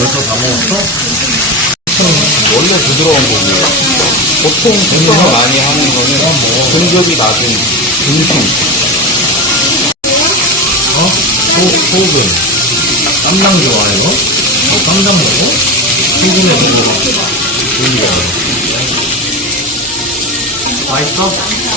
벌써 다 먹었어? 원래 부드러운 고기예요. 보통 숙성을 많이 하는 거는 등급이 낮은 등심. 어? 소, 소금. 쌈장 좋아해요? 어, 쌈장 먹어? 소금에 먹어. 고기가. 맛있어?